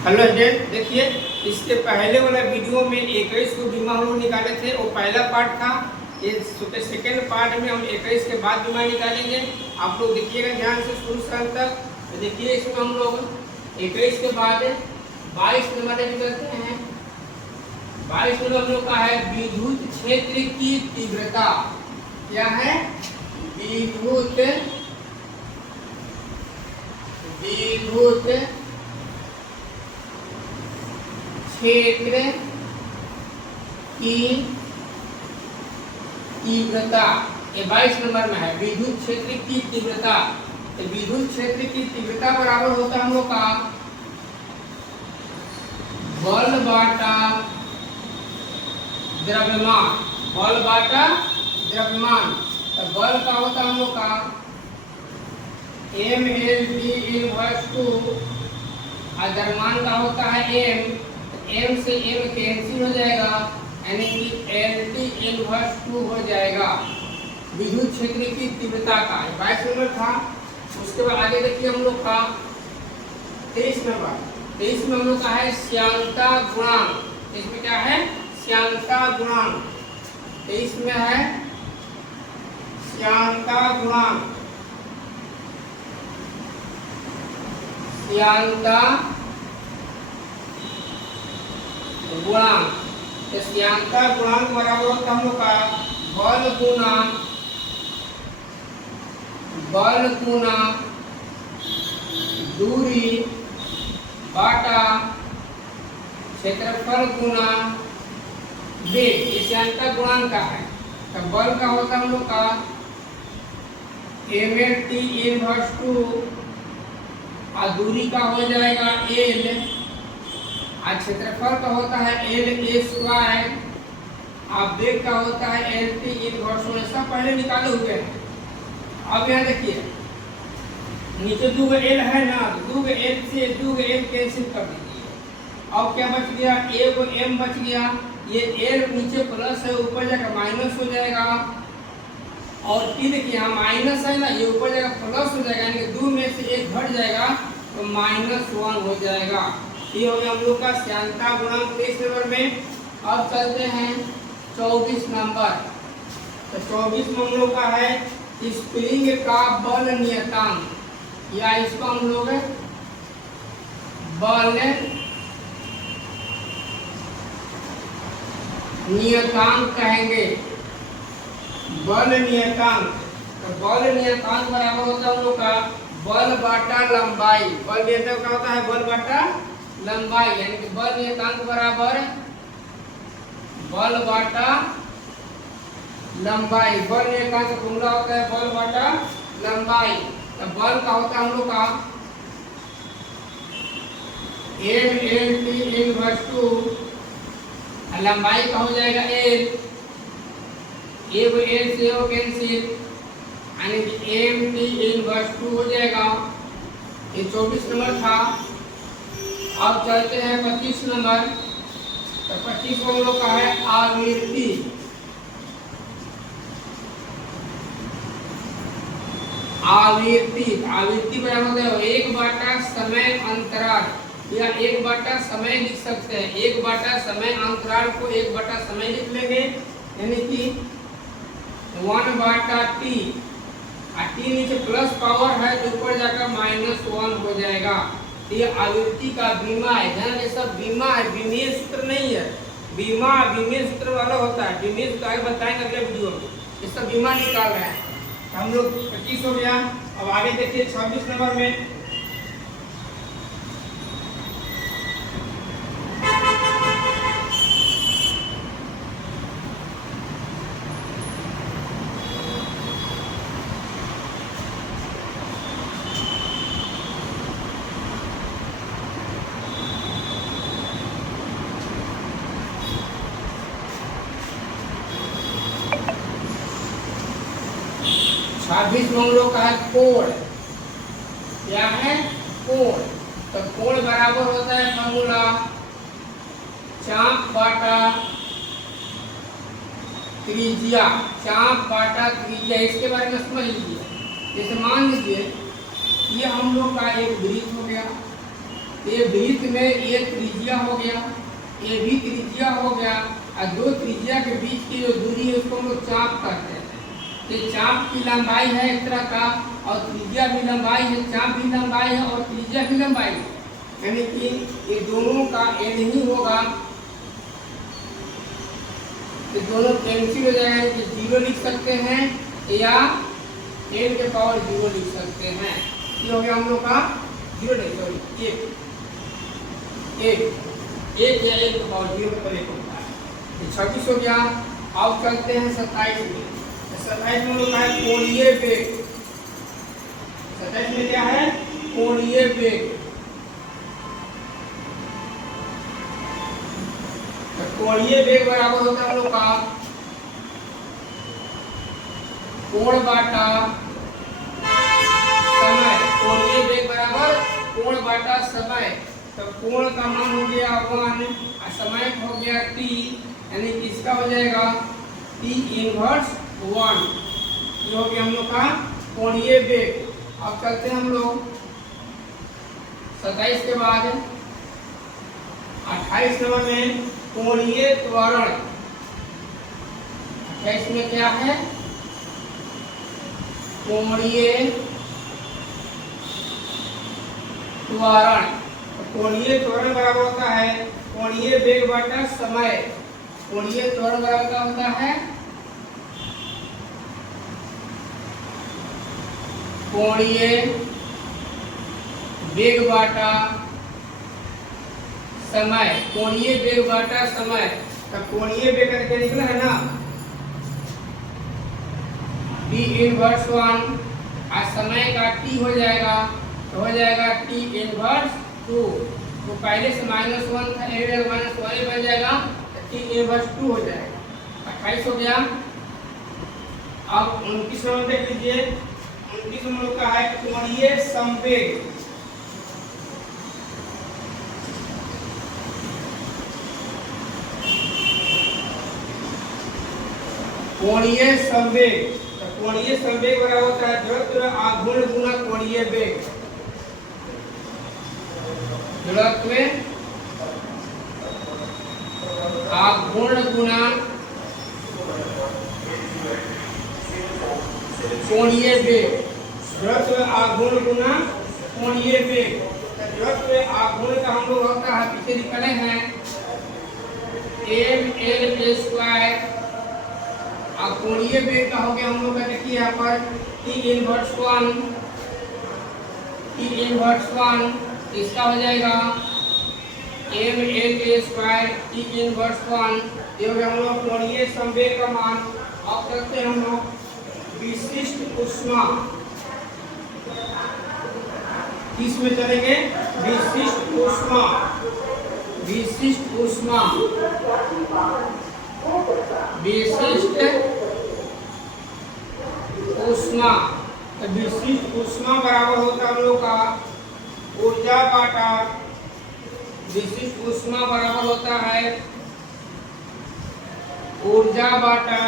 Hello student, देखिए इसके पहले वाला वीडियो में 21 को बीमा हम लोग निकाले थे, वो पहला पार्ट था। ये सेकेंड पार्ट में हम 21 के बाद बीमा निकालेंगे। आप लोग देखिएगा ध्यान से शुरू से अंत तक। तो देखिए इसमें हम लोग 21 के बाद 22 नंबर निकलते हैं। 22 नंबर हम लोग का है विद्युत क्षेत्र की तीव्रता। क्या है? विद्युत क्षेत्र की तीव्रता। ये 22 नंबर में है विद्युत क्षेत्र की तीव्रता। तो विद्युत क्षेत्र की तीव्रता बराबर होता है हम लोग का बल बाटा द्रव्यमान। बल बाटा द्रव्यमान। तो बल का होता है हम लोग का mLT इनवर्स टू, और द्रव्यमान का होता है m। m से m कैंसिल हो जाएगा, यानी कि LT इनवर्स 2 हो जाएगा विद्युत क्षेत्र की तीव्रता का। 22 नंबर था। उसके बाद आगे देखिए हम लोग का 23 नंबर। 23 में हम लोग का है श्यानता गुणांक। इसमें क्या है? श्यानता गुणांक। 23 में है श्यानता गुणांक। श्यानता गुणांक। तो श्यानता गुणांक बराबर होता हम लोग का बल गुना दूरी बाटा क्षेत्रफल गुना वेग। ये श्यानता गुणांक का है। तो बल का होता हम लोग का mLT इनवर्स 2, और दूरी का हो जाएगा L, और क्षेत्रफल का होता है LA स्क्वायर, और वेग का होता है LT इनवर्स 1। सब पहले निकाले हुए हैं। अब यहाँ देखिए नीचे 2 L है ना, तो 2 L से 2 L कैंसिल कर दीजिए। अब क्या बच गया? 1 M बच गया। ये L नीचे प्लस है, ऊपर जाकर माइनस हो जाएगा। और T देखिए यहाँ माइनस है ना, ये ऊपर जाकर प्लस हो जाएगा, यानी कि 2 में से 1 घट जाएगा तो -1 हो जाएगा। ये हो गया हम लोग का श्यानता गुणांक 23 नंबर में। अब चलते हैं 24 नंबर। तो 24 में हम लोग का है स्प्रिंग का बल नियतांक, या इसको हम लोग बल नियतांक कहेंगे। बल नियतांक। तो बल नियतांक बराबर होता है हम लोग का बल बाटा लंबाई। बल नियतांक क्या होता है? बल बाटा लंबाई, यानी कि बल नियतांक बराबर बल बाटा लंबाई। बल नियतांक का फॉर्मूला होता है बल बाटा लंबाई। तो बल का होता है हम लोग का mLT इनवर्स 2, लंबाई का हो जाएगा L। L से हो कैंसिल, यानी कि MT इनवर्स 2 हो जाएगा। ये 24 नंबर था। अब चलते हैं 25 नंबर। तो 25 में हम लोग का है आवृत्ति। आवृत्ति बराबर है 1 बाटा समय अंतराल, या 1 बाटा समय लिख सकते हैं। 1 बाटा समय अंतराल को 1 बाटा समय लिख लेंगे, यानी कि 1 बाटा T। T नीचे प्लस पावर है तो ऊपर जाकर -1 हो जाएगा। ये आवृत्ति का बीमा है। ध्यान, ये सब बीमा है, बीमीय सूत्र नहीं है। बीमा बीमीय सूत्र वाला होता है। बीमीय सूत्र आगे बताएंगे अगले वीडियो में। ये सब बीमा निकाल रहे हैं। हम लोग 25 हो गया। अब आगे देखिए 26 नंबर में। मंगलों का है कोण। क्या है? कोण। तो कोण बराबर होता है फॉर्मूला चाप बाटा त्रिज्या। चाप बाटा त्रिज्या, इसके बारे में समझ लीजिए। जैसे मान लीजिए ये हम लोग का एक वृत्त हो गया, ये वृत्त में ये त्रिज्या हो गया, ये भी त्रिज्या हो गया, और दो त्रिज्या के बीच की जो दूरी है उसको हम लोग चाप कहते हैं। ये चाप की लंबाई है एक तरह का, और त्रिज्या भी लंबाई है, चाप भी लंबाई है और त्रिज्या भी लंबाई है, यानी कि ये दोनों का एन ही होगा। ये दोनों कैंसिल हो जाएगा, कि जीरो लिख सकते हैं या एन के पावर जीरो लिख सकते हैं। ये हो गया हम लोग का जीरो नहीं, सॉरी एक या एक के पावर जीरो पर एक होता है। 26 हो गया। अब चलते हैं 27 में। 27 में लोग है कोणीय वेग। 27 में क्या है? कोणीय वेग। कोणीय वेग बराबर होता है हम लोग का कोण बाटा समय। कोणीय वेग बराबर कोण बाटा समय। तो कोण का मान हो गया 1 और समय हो गया t, यानी किसका हो जाएगा t इनवर्स 1। ये हो गया हम लोग का कोणीय वेग। अब चलते हैं हम लोग 27 के बाद 28 नंबर में कोणीय त्वरण। 28 में क्या है? कोणीय त्वरण। कोणीय त्वरण बराबर होता है कोणीय वेग बटा समय। कोणीय त्वरण बराबर क्या होता है? कोणीय वेग बटा समय। कोणीय वेग बटा समय। तो कोणीय वेग करके निकला है ना t इनवर्स 1 और समय का t हो जाएगा, तो हो जाएगा t इनवर्स 2। तो पहले से -1 था, -1 बन जाएगा, तो t इनवर्स 2 हो जाएगा। 28 हो गया। अब 29 नंबर देख लीजिए। 29 नंबर का है कोणीय संवेग। कोणीय संवेग। तो कोणीय संवेग बराबर होता है जड़त्व आघूर्ण गुना कोणीय वेग। जड़त्व आघूर्ण गुना कोणीय वेग। जड़त्व आघूर्ण गुना कोणीय वेग। जड़त्व आघूर्ण का हम लोग होता है, पीछे निकले हैं ml²। अब कोणीय वेग का हो गया हम लोग का, देखिए यहाँ पर t इनवर्स 1। इसका हो जाएगा ml² t इनवर्स 1। ये हो गया हम लोग कोणीय संवेग का मान। अब करते हैं हम लोग विशिष्ट ऊष्मा। किस में चलेंगे? विशिष्ट ऊष्मा। विशिष्ट ऊष्मा। विशिष्ट ऊष्मा। तो विशिष्ट ऊष्मा बराबर होता है हम लोग का ऊर्जा बाटा। विशिष्ट ऊष्मा बराबर होता है ऊर्जा बाटा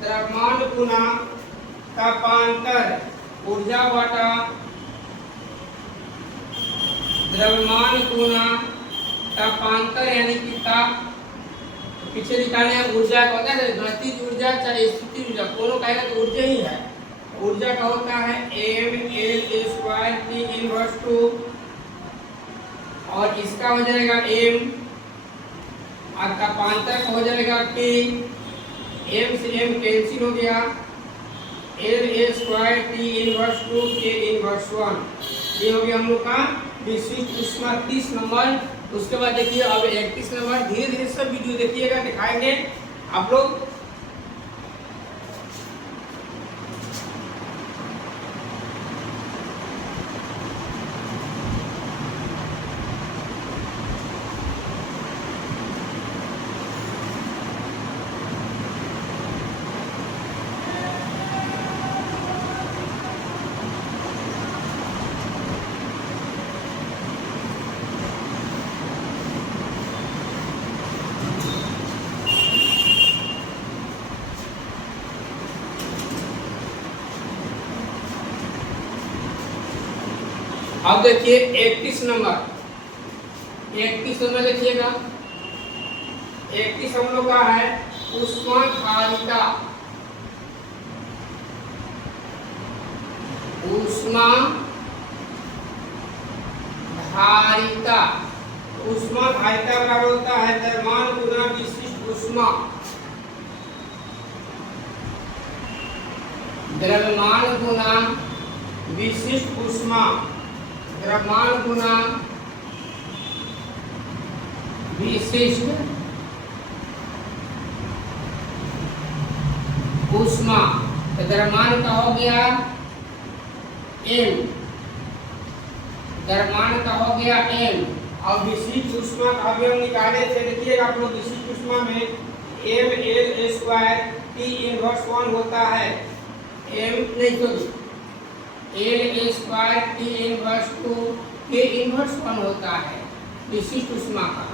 द्रव्यमान गुना तापांतर। ऊर्जा बाटा द्रव्यमान गुना तापांतर, यानी कि ताप पीछे निकालने हैं। ऊर्जा का होता है गतिज ऊर्जा चाहे स्थितिज ऊर्जा, दोनों कहेगा तो ऊर्जा ही है। ऊर्जा का होता है ml² t इनवर्स 2 और इसका हो जाएगा m और तापांतर का हो जाएगा t। m से m कैंसिल हो गया, LA² t inverse 2 k inverse 1। ये हो गया हम लोग का विशिष्ट ऊष्मा 30 नंबर। उसके बाद देखिए अब 31 नंबर। धीरे धीरे सब वीडियो देखिएगा, दिखाएंगे आप लोग। अब देखिए 31 नंबर, 31 नंबर देखिएगा। 31 हम लोग का है ऊष्माधारिता। ऊष्माधारिता, ऊष्माधारिता बराबर होता है द्रव्यमान गुना विशिष्ट ऊष्मा। द्रव्यमान गुना विशिष्ट ऊष्मा, द्रव्यमान गुना विशिष्ट ऊष्मा। तो द्रव्यमान का हो गया m, द्रव्यमान का हो गया m। और विशिष्ट ऊष्मा का अभी हम निकाले थे, देखिएगा आप लोग विशिष्ट ऊष्मा में mL स्क्वायर T इनवर्स 1 होता है। m नहीं तो L square T inverse 2 K inverse 1 होता है विशिष्ट ऊष्मा का।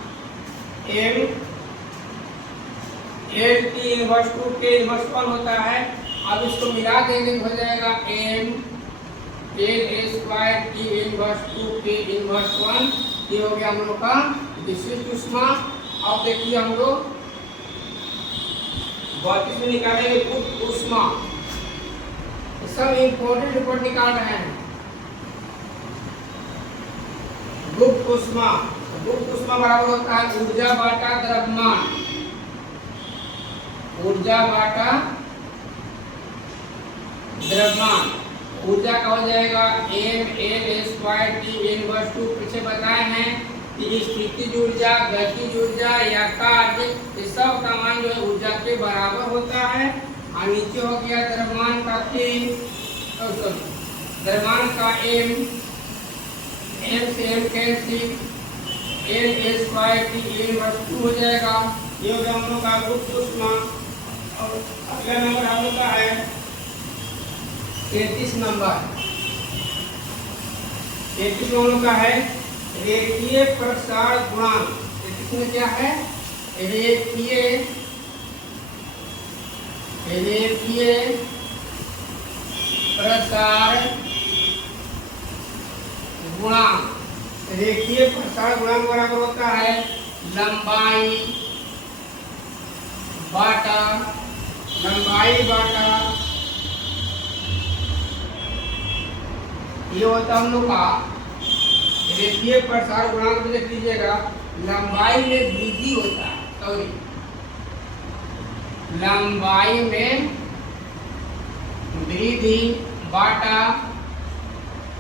m L T inverse 2 K inverse 1 होता है। अब इसको मिला देंगे हो जाएगा m L square T inverse 2 K inverse 1। ये हो गया हम लोग का विशिष्ट ऊष्मा। अब देखिए हम लोग 32 में निकालेंगे गुप्त ऊष्मा। सब इंपॉर्टेंट रिपोर्ट निकाल रहे हैं। गुप्त ऊष्मा, गुप्त ऊष्मा बराबर होता है ऊर्जा बाटा द्रव्यमान। ऊर्जा बाटा द्रव्यमान। ऊर्जा का हो जाएगा mL स्क्वायर T इनवर्स 2। पीछे बताए हैं कि स्थितिज ऊर्जा, गतिज ऊर्जा या कार्य, ये सब का मान जो है ऊर्जा के बराबर होता है। और नीचे हो गया द्रव्यमान का K, द्रव्यमान का m, m से m cancel, L square T inverse 2 हो जाएगा। ये हो गया हम लोग का गुप्त ऊष्मा। और अगला नंबर हम लोग का है 33 नंबर। 33 हम लोग का है रेखीय प्रसार गुणांक। 33 में क्या है? रेखीय प्रसार गुणांक। रेखीय प्रसार गुणांक बराबर होता है लंबाई बाटा ये होता है हम लोग का रेखीय प्रसार गुणांक। में देख लीजिएगा लंबाई में वृद्धि होता है, सॉरी लंबाई में वृद्धि बाटा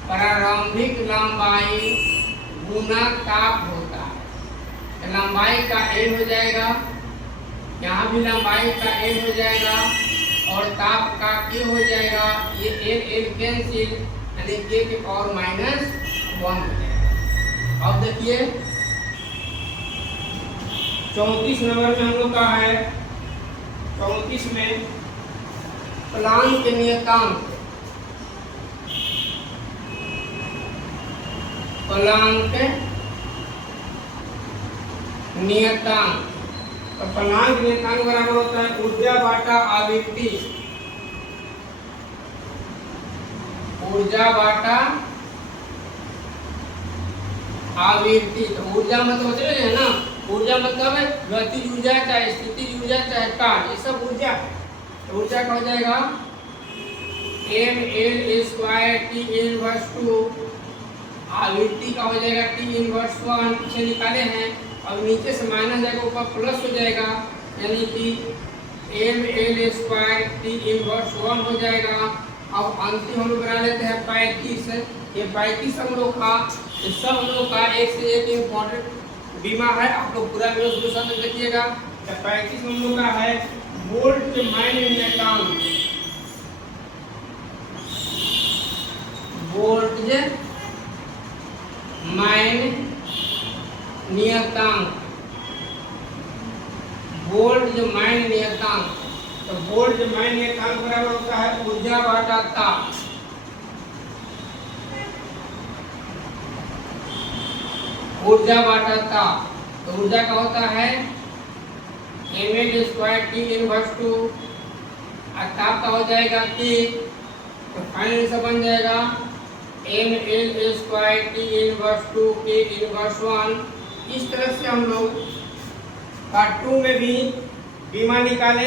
प्रारंभिक लंबाई गुना ताप होता है। लंबाई का n हो जाएगा, यहाँ भी लंबाई का n हो जाएगा और ताप का k हो जाएगा। ये n कैंसिल, यानी k के पावर -1 हो जाएगा। अब देखिए 34 नंबर में हम लोग का है 34 में प्लांक नियतांक। प्लांक नियतांक, तो प्लांक नियतांक बराबर होता है ऊर्जा बाटा आवृत्ति। ऊर्जा बाटा आवृत्ति, तो ऊर्जा मतलब समझ रहे हैं ना, ऊर्जा मतलब है गतिज ऊर्जा चाहे स्थितिज ऊर्जा चाहे कार्य, ये सब ऊर्जा। तो ऊर्जा का हो जाएगा mL स्क्वायर T इनवर्स 2। आवृत्ति का हो जाएगा T इनवर्स 1, पीछे निकाले हैं। अब नीचे से माइनस जाएगा, ऊपर प्लस हो जाएगा, यानी कि mL स्क्वायर T इनवर्स 1 हो जाएगा। अब अंतिम हम लोग बना लेते हैं 35। ये 35 हम लोग का, ये सब हम लोग का एक से एक इम्पोर्टेंट बीमा है। आप लोग पूरा वीडियो शुरू से देखिएगा। 35 हम लोग का है बोल्ट्जमैन नियतांक। बोल्ट्जमैन नियतांक, बोल्ट्जमैन नियतांक। तो बोल्ट्जमैन नियतांक बराबर होता है ऊर्जा बाटा ताप। ऊर्जा बाटा ताप, तो ऊर्जा का होता है mL स्क्वायर T इनवर्स 2 और ताप का हो जाएगा T। तो फाइनल से बन जाएगा n l a square t inverse 2 k inverse 1। इस तरह से हम लोग पार्ट 2 में भी बीमा निकाले,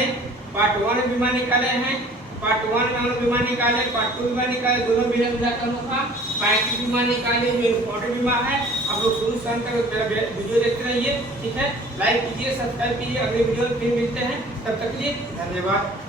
पार्ट 1 में बीमा निकाले हैं, पार्ट 1 में हम बीमा निकाले, पार्ट 2 बीमा निकाले, दोनों बीमा मिलाकर का पैरेंट बीमा निकाले जो इम्पोर्टेंट बीमा है। आप लोग शुरू से अंत तक मेरा वीडियो देखते रहिए, ठीक है। लाइक कीजिए, सब्सक्राइब कीजिए। अगले वीडियो में फिर मिलते हैं, तब तक के लिए धन्यवाद।